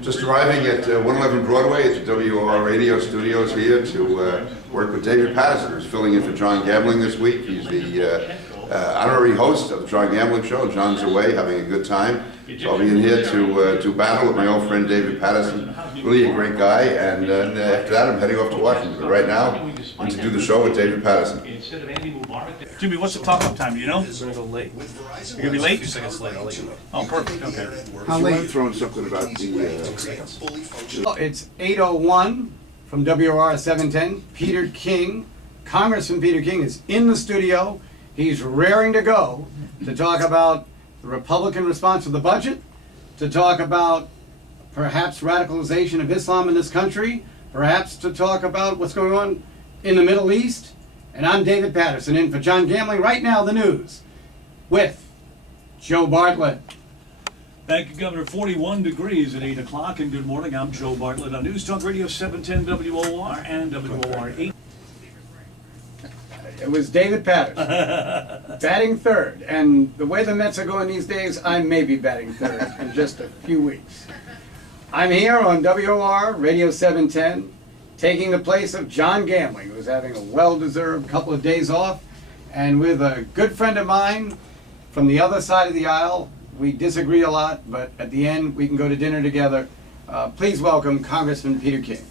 Just arriving at 111 Broadway at the WOR radio studios here to work with David Paterson, who's filling in for John Gambling this week. He's the honorary host of the John Gambling Show. John's away having a good time. So I'll be in here to battle with my old friend David Paterson. Really a great guy, and after that I'm heading off to Washington. But right now, I'm to do the show with David Patterson. Jimmy, what's the talk-up time, do you know? It's gonna go late. You're gonna be late? 2 seconds late, I'll let you know. Oh, perfect, okay. How late? Throwing something about the... It's 8:01 from WOR 710. Peter King, Congressman Peter King, is in the studio. He's raring to go to talk about the Republican response to the budget, to talk about perhaps radicalization of Islam in this country, perhaps to talk about what's going on in the Middle East. And I'm David Paterson, in for John Gambling. Right now, the news with Joe Bartlett. Thank you, Governor. 41 degrees at 8 o'clock, and good morning. I'm Joe Bartlett on News Talk Radio 710 WOR and WOR 8. It was David Paterson, batting third. And the way the Mets are going these days, I may be batting third in just a few weeks. I'm here on WOR Radio 710, taking the place of John Gambling, who's having a well-deserved couple of days off. And with a good friend of mine from the other side of the aisle, we disagree a lot, but at the end, we can go to dinner together. Please welcome Congressman Peter King.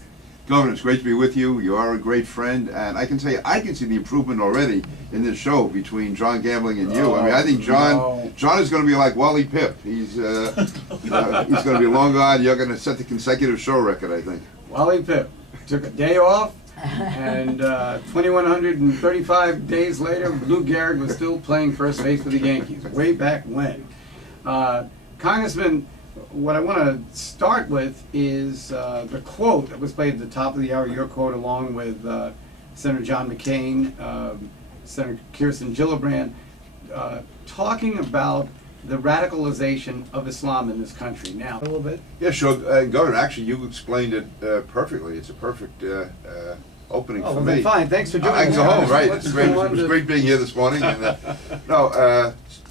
Governor, it's great to be with you. You are a great friend, and I can tell you, I can see the improvement already in this show between John Gambling and you. I mean, I think John is going to be like Wally Pipp. He's going to be long gone. You're going to set the consecutive show record, I think. Wally Pipp took a day off, and 2,135 days later, Lou Gehrig was still playing first base for the Yankees, way back when. Congressman, what I want to start with is the quote that was played at the top of the hour, your quote, along with Senator John McCain, Senator Kirsten Gillibrand, talking about the radicalization of Islam in this country. Now, a little bit. Yeah, sure. Governor, actually, you explained it perfectly. It's a perfect opening for me. Fine. Thanks for joining I me. can go home, right? Let's It's great. go on It was to- great being here this morning. And,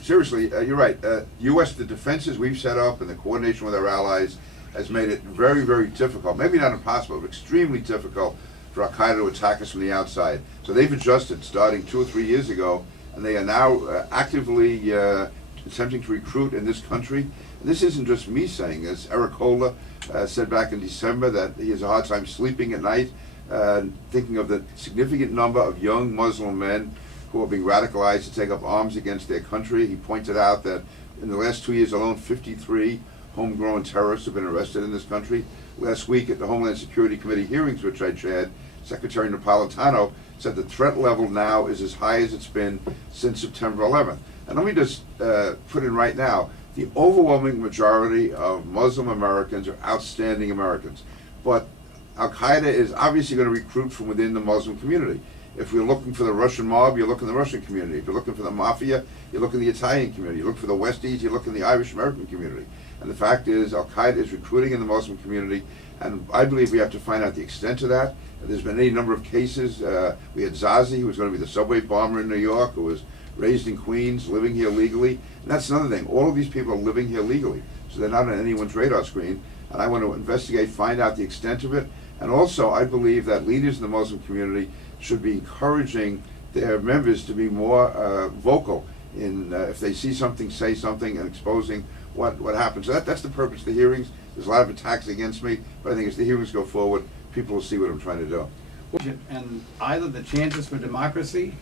seriously, you're right. U.S. the defenses we've set up and the coordination with our allies has made it very, very difficult. Maybe not impossible, but extremely difficult for Al Qaeda to attack us from the outside. So they've adjusted starting 2 or 3 years ago, and they are now actively attempting to recruit in this country. And this isn't just me saying this. Eric Holder said back in December that he has a hard time sleeping at night, thinking of the significant number of young Muslim men who are being radicalized to take up arms against their country. He pointed out that in the last 2 years alone, 53 homegrown terrorists have been arrested in this country. Last week at the Homeland Security Committee hearings, which I chaired, Secretary Napolitano said the threat level now is as high as it's been since September 11th. And let me just put in right now, the overwhelming majority of Muslim Americans are outstanding Americans. But Al Qaeda is obviously going to recruit from within the Muslim community. If you're looking for the Russian mob, you look in the Russian community. If you're looking for the mafia, you look in the Italian community. You look for the Westies, you look in the Irish American community. And the fact is, Al Qaeda is recruiting in the Muslim community, and I believe we have to find out the extent of that. There's been any number of cases. We had Zazi, who was going to be the subway bomber in New York, who was raised in Queens, living here legally. And that's another thing. All of these people are living here legally, so they're not on anyone's radar screen. And I want to investigate, find out the extent of it. And also, I believe that leaders in the Muslim community should be encouraging their members to be more vocal in if they see something, say something, and exposing what happens. So that's the purpose of the hearings. There's a lot of attacks against me, but I think as the hearings go forward, people will see what I'm trying to do. And either the chances for democracy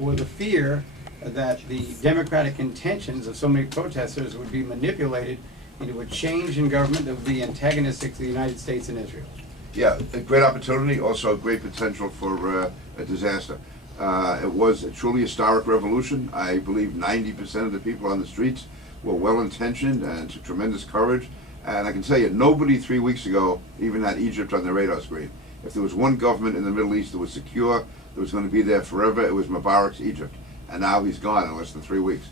or the fear that the democratic intentions of so many protesters would be manipulated into a change in government that would be antagonistic to the United States and Israel. Yeah, a great opportunity, also a great potential for a disaster. It was a truly historic revolution. I believe 90% of the people on the streets were well-intentioned and took tremendous courage. And I can tell you, nobody 3 weeks ago even had Egypt on their radar screen. If there was one government in the Middle East that was secure, that was going to be there forever, it was Mubarak's Egypt. And now he's gone in less than 3 weeks.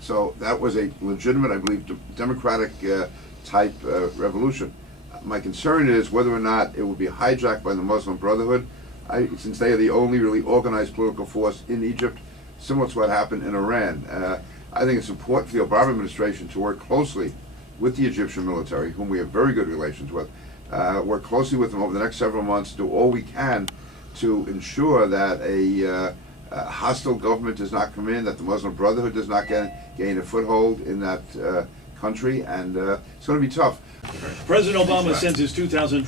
So that was a legitimate, I believe, democratic type revolution. My concern is whether or not it will be hijacked by the Muslim Brotherhood, since they are the only really organized political force in Egypt, similar to what happened in Iran. I think it's important for the Obama administration to work closely with the Egyptian military, whom we have very good relations with, work closely with them over the next several months, do all we can to ensure that a hostile government does not come in, that the Muslim Brotherhood does not gain a foothold in that country, and it's going to be tough. President Obama sends his 2000